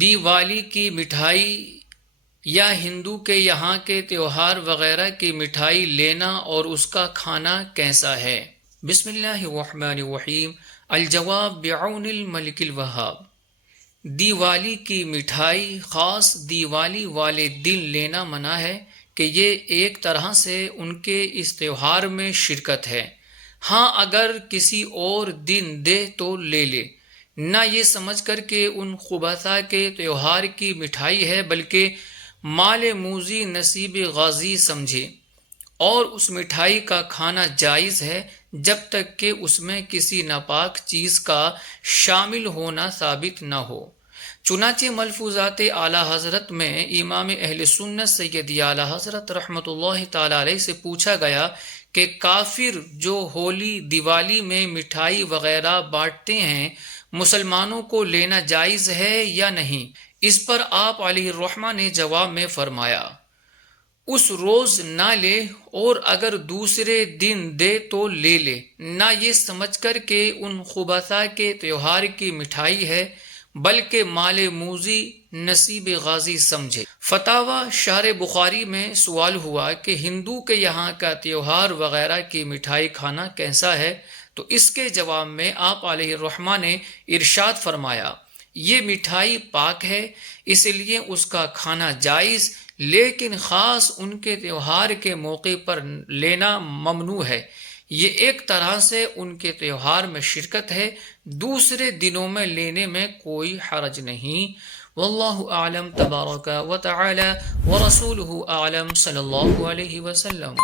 دیوالی کی مٹھائی یا ہندو کے یہاں کے تہوار وغیرہ کی مٹھائی لینا اور اس کا کھانا کیسا ہے؟ بسم اللہ الرحمن الرحیم۔ الجواب بعون الملک الوہاب۔ دیوالی کی مٹھائی خاص دیوالی والے دن لینا منع ہے کہ یہ ایک طرح سے ان کے اس تہوار میں شرکت ہے۔ ہاں اگر کسی اور دن دے تو لے لے، نہ یہ سمجھ کر کہ ان خبثاء کے تہوار کی مٹھائی ہے بلکہ مال موذی نصیب غازی سمجھے، اور اس مٹھائی کا کھانا جائز ہے جب تک کہ اس میں کسی ناپاک چیز کا شامل ہونا ثابت نہ ہو۔ چنانچہ ملفوظات اعلیٰ حضرت میں امام اہل سنت سیدی اعلیٰ حضرت رحمۃ اللہ تعالی علیہ سے پوچھا گیا کہ کافر جو ہولی دیوالی میں مٹھائی وغیرہ بانٹتے ہیں مسلمانوں کو لینا جائز ہے یا نہیں؟ اس پر آپ علیہ الرحمہ نے جواب میں فرمایا، اس روز نہ لے، اور اگر دوسرے دن دے تو لے لے، نہ یہ سمجھ کر کہ ان خبثاء کے تہوار کی مٹھائی ہے بلکہ مال موذی نصیب غازی سمجھے۔ فتاوی شرح بخاری میں سوال ہوا کہ ہندو کے یہاں کا تہوار وغیرہ کی مٹھائی کھانا کیسا ہے؟ تو اس کے جواب میں آپ علیہ الرحمہ نے ارشاد فرمایا، یہ مٹھائی پاک ہے اس لیے اس کا کھانا جائز، لیکن خاص ان کے تہوار کے موقع پر لینا ممنوع ہے۔ یہ ایک طرح سے ان کے تہوار میں شرکت ہے، دوسرے دنوں میں لینے میں کوئی حرج نہیں۔ واللہ اعلم تبارک و تعالی ورسولہ اعلم صلی اللہ علیہ وسلم۔